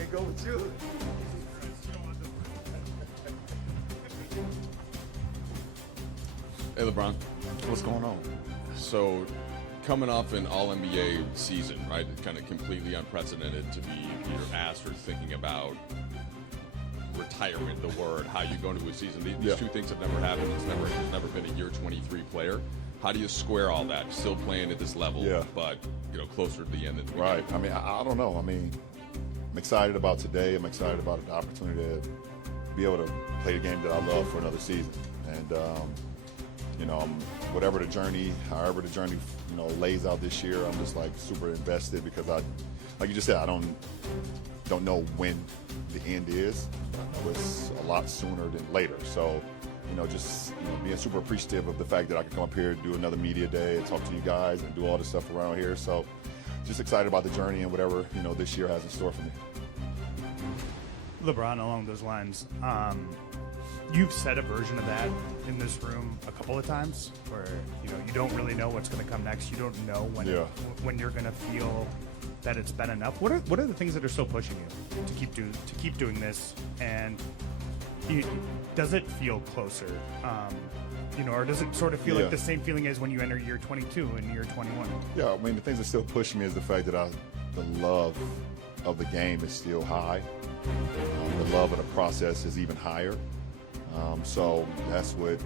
can't go with you. Hey, LeBron, what's going on? So, coming off an All-NBA season, right? It's kind of completely unprecedented to be either asked or thinking about retirement, the word, how you go into a season. These two things have never happened. There's never been a year 23 player. How do you square all that? Still playing at this level, but closer to the end of the right. I mean, I don't know. I mean, I'm excited about today. I'm excited about the opportunity to be able to play the game that I love for another season. And whatever the journey, however the journey, lays out this year, I'm just like super invested because like you just said, I don't know when the end is. I know it's a lot sooner than later. So, being super appreciative of the fact that I can come up here and do another media day and talk to you guys and do all this stuff around here. So, just excited about the journey and whatever, this year has in store for me. LeBron, along those lines, you've said a version of that in this room a couple of times where, you don't really know what's going to come next. You don't know when you're going to feel that it's been enough. What are the things that are still pushing you to keep doing this? And does it feel closer? Or does it sort of feel like the same feeling as when you enter year 22 and year 21? Yeah, I mean, the things that still push me is the fact that the love of the game is still high. The love of the process is even higher. So that's what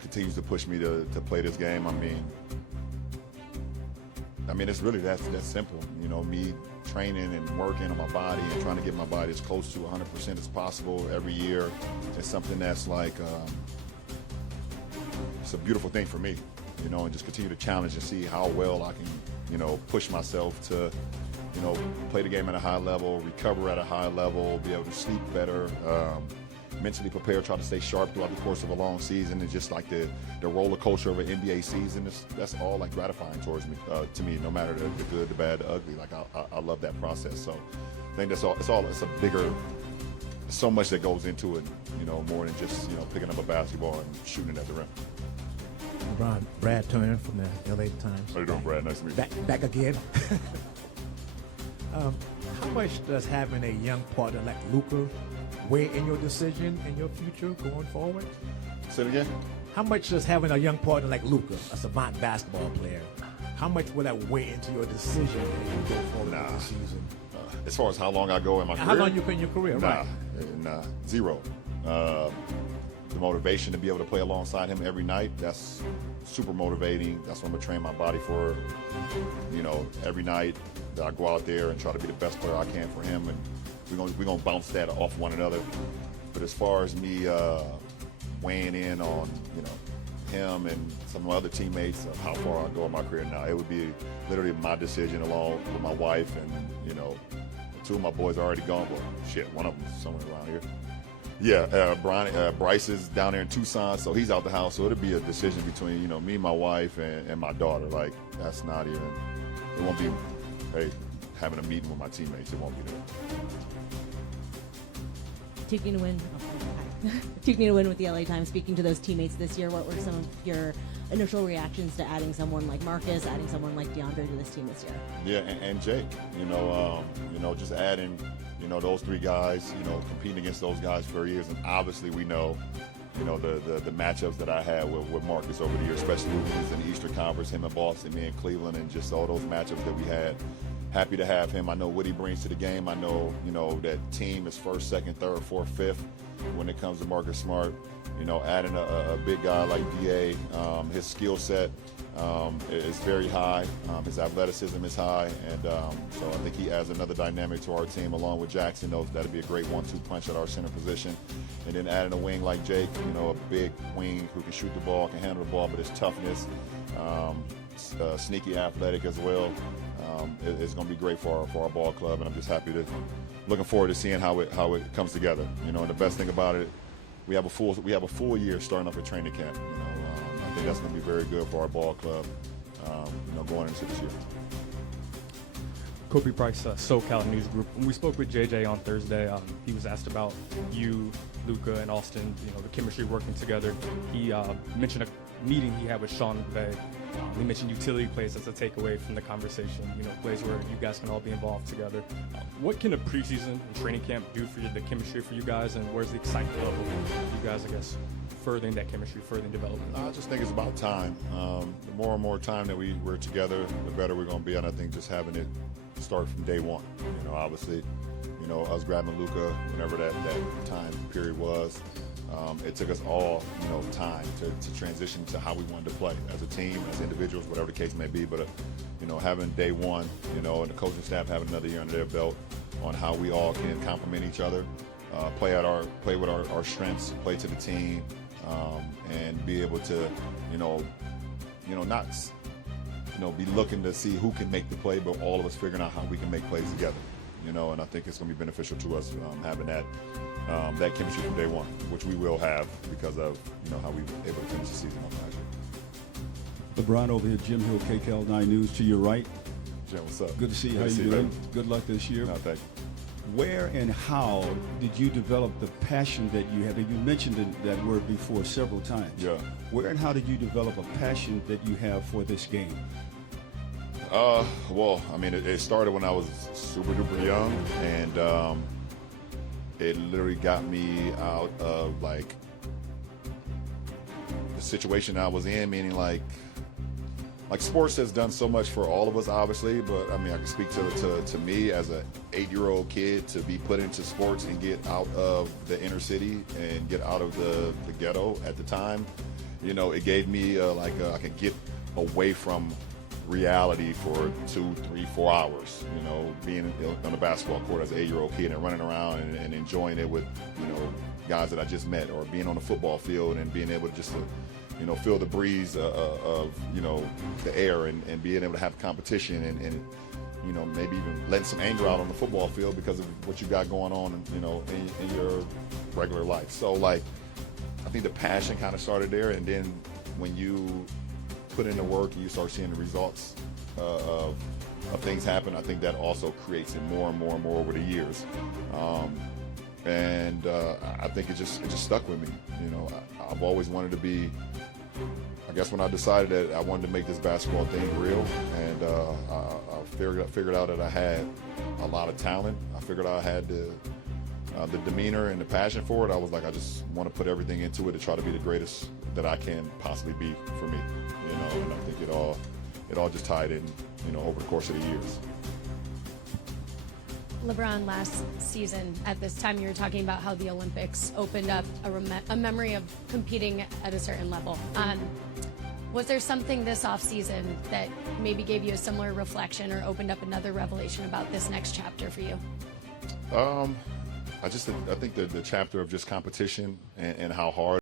continues to push me to play this game. I mean, it's really that simple. Me training and working on my body and trying to get my body as close to 100% as possible every year. It's something that's like, it's a beautiful thing for me, and just continue to challenge and see how well I can, push myself to, play the game at a high level, recover at a high level, be able to sleep better, mentally prepare, try to stay sharp throughout the course of a long season, and just like the roller coaster of an NBA season, that's all like gratifying towards me, to me, no matter the good, the bad, the ugly. Like I love that process. So I think that's all. It's a bigger, so much that goes into it, more than just picking up a basketball and shooting it at the rim. LeBron, Brad Turner from the LA Times. How you doing, Brad? Nice to meet you. Back again. How much does having a young partner like Luka weigh in your decision and your future going forward? Say it again. How much does having a young partner like Luka, a savant basketball player, how much will that weigh into your decision as you go forward in the season? As far as how long I go in my career? How long you been in your career, right? Zero. The motivation to be able to play alongside him every night, that's super motivating. That's what I'm going to train my body for, every night that I go out there and try to be the best player I can for him. And we're gonna bounce that off one another. But as far as me weighing in on him and some of my other teammates of how far I go in my career now, it would be literally my decision along with my wife and two of my boys are already gone. Well, shit, one of them is somewhere around here. Yeah, Bryce is down there in Tucson, so he's out the house. So it'll be a decision between me, my wife, and my daughter. Like that's not even. It won't be. Hey, having a meeting with my teammates. It won't be there. Taking to win. Taking to win with the LA Times. Speaking to those teammates this year, what were some of your initial reactions to adding someone like Marcus, adding someone like DeAndre to this team this year? Yeah, and Jake. Just adding. Those three guys. Competing against those guys for years, and obviously we know. The matchups that I had with Marcus over the years, especially when he was in the Eastern Conference, him in Boston, me in Cleveland, and just all those matchups that we had. Happy to have him. I know what he brings to the game. I know, that team is first, second, third, fourth, fifth when it comes to Marcus Smart. Adding a big guy like DA, his skill set is very high. His athleticism is high. And so I think he adds another dynamic to our team along with Jackson. That'd be a great 1-2 punch at our center position. And then adding a wing like Jake, a big wing who can shoot the ball, can handle the ball, but his toughness, sneaky athletic as well. It's going to be great for our ball club, and I'm just looking forward to seeing how it comes together. And the best thing about it, we have a full year starting off at training camp. I think that's going to be very good for our ball club. Going into this year. Kobe Price, SoCal News Group. When we spoke with JJ on Thursday, he was asked about you, Luka, and Austin. The chemistry working together. He mentioned a meeting he had with Sean McVay We mentioned utility plays as a takeaway from the conversation, plays where you guys can all be involved together. What can a preseason and training camp do for the chemistry for you guys, and where's the excitement level for you guys, I guess, furthering that chemistry, furthering development? I just think it's about time. The more and more time that we're together, the better we're going to be. And I think just having it start from day one. Obviously, us grabbing Luka, whenever that time period was, it took us all, time to transition to how we wanted to play as a team, as individuals, whatever the case may be. But, having day one, and the coaching staff having another year under their belt on how we all can complement each other, play with our strengths, play to the team, and be able to, not, be looking to see who can make the play, but all of us figuring out how we can make plays together. And I think it's going to be beneficial to us having that chemistry from day one, which we will have because of how we were able to finish the season off last year. LeBron over here, Jim Hill, KCAL 9 News, to your right. Jim, what's up? Good to see you. How Good to you see you, doing? baby. Good luck this year. No, thank you. Where and how did you develop the passion that you have? And you mentioned that word before several times. Yeah. Where and how did you develop a passion that you have for this game? Well, it started when I was super duper young, and it literally got me out of the situation I was in, meaning like sports has done so much for all of us, obviously, but I can speak to me as an 8-year-old kid to be put into sports and get out of the inner city and get out of the ghetto at the time. It gave me I could get away from reality for 2, 3, 4 hours, being on the basketball court as an 8-year-old kid and running around and enjoying it with, guys that I just met, or being on the football field and being able to just to, feel the breeze of the air and being able to have competition and maybe even letting some anger out on the football field because of what you got going on, in your regular life. So, I think the passion kind of started there, and then when you put in the work and you start seeing the results of things happen, I think that also creates it more and more and more over the years. And I think it just stuck with me. I've always wanted to be, I guess when I decided that I wanted to make this basketball thing real, and I figured out that I had a lot of talent. I figured out I had the demeanor and the passion for it. I was like, I just want to put everything into it to try to be the greatest that I can possibly be for me. And I think it all just tied in, over the course of the years. LeBron, last season at this time, you were talking about how the Olympics opened up a memory of competing at a certain level. Was there something this offseason that maybe gave you a similar reflection or opened up another revelation about this next chapter for you? I think the chapter of just competition and how hard